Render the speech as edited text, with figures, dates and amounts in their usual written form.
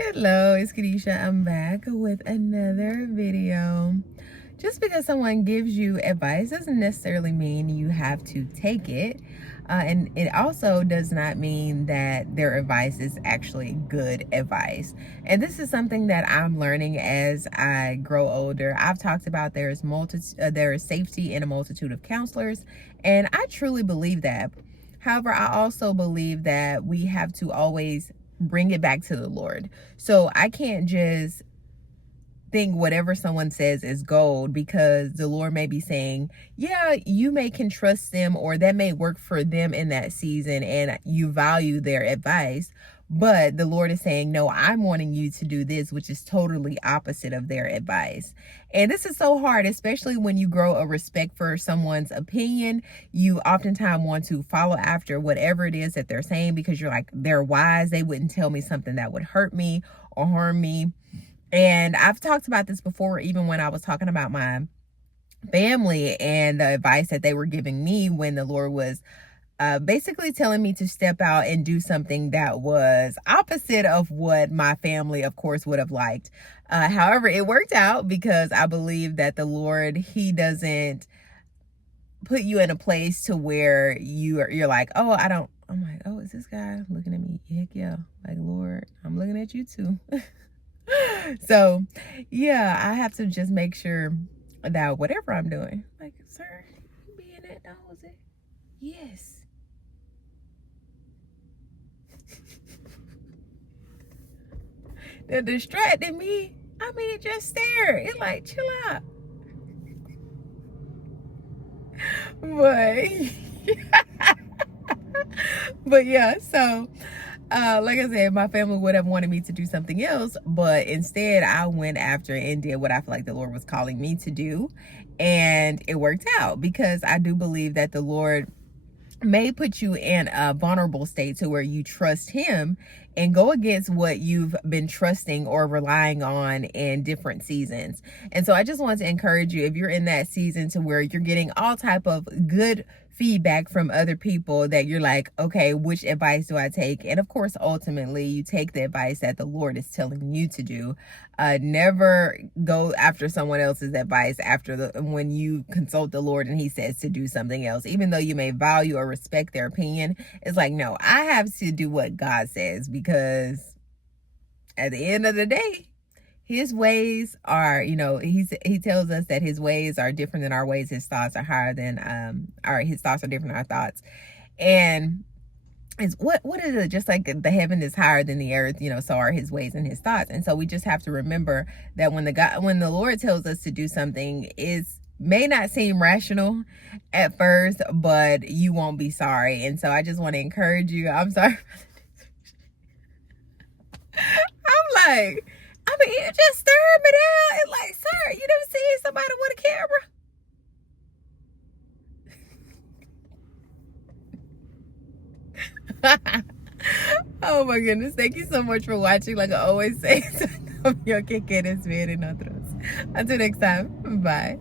Hello, it's Kadesha. I'm back with another video. Just because someone gives you advice doesn't necessarily mean you have to take it. And it also does not mean that their advice is actually good advice. And this is something that I'm learning as I grow older. I've talked about there is safety in a multitude of counselors, and I truly believe that. However, I also believe that we have to always bring it back to the Lord. So I can't just think whatever someone says is gold, because the Lord may be saying, yeah, you can trust them, or that may work for them in that season and you value their advice. But the Lord is saying, no, I'm wanting you to do this, which is totally opposite of their advice. And this is so hard, especially when you grow a respect for someone's opinion. You oftentimes want to follow after whatever it is that they're saying, because you're like, they're wise. They wouldn't tell me something that would hurt me or harm me. And I've talked about this before, even when I was talking about my family and the advice that they were giving me when the Lord was basically telling me to step out and do something that was opposite of what my family, of course, would have liked. However, it worked out, because I believe that the Lord, he doesn't put you in a place to where you're like, oh, I'm like, oh, is this guy looking at me? Heck yeah. Like, Lord, I'm looking at you too. So yeah, I have to just make sure that whatever I'm doing, like, sir, you being that nosy? Yes. They're distracting me. I mean, just stare. It's like, chill out. But yeah, so like I said, my family would have wanted me to do something else, but instead I went after and did what I feel like the Lord was calling me to do. And it worked out, because I do believe that the Lord may put you in a vulnerable state to where you trust him and go against what you've been trusting or relying on in different seasons. And so I just want to encourage you, if you're in that season to where you're getting all type of good feedback from other people, that you're like, okay, which advice do I take? And of course, ultimately, you take the advice that the Lord is telling you to do. Never go after someone else's advice when you consult the Lord and he says to do something else. Even though you may value or respect their opinion, it's like, no, I have to do what God says, because at the end of the day, his ways are, he tells us that his ways are different than our ways. His thoughts are higher than his thoughts are different than our thoughts. And it's what is it? Just like the heaven is higher than the earth, so are his ways and his thoughts. And so we just have to remember that when the Lord tells us to do something, may not seem rational at first, but you won't be sorry. And so I just want to encourage you. I'm sorry. I'm like, I mean, you just stirred me down. It's like, sir, you never seen somebody with a camera? Oh my goodness. Thank you so much for watching. Like I always say, yo que quieres ver en otros. Until next time. Bye.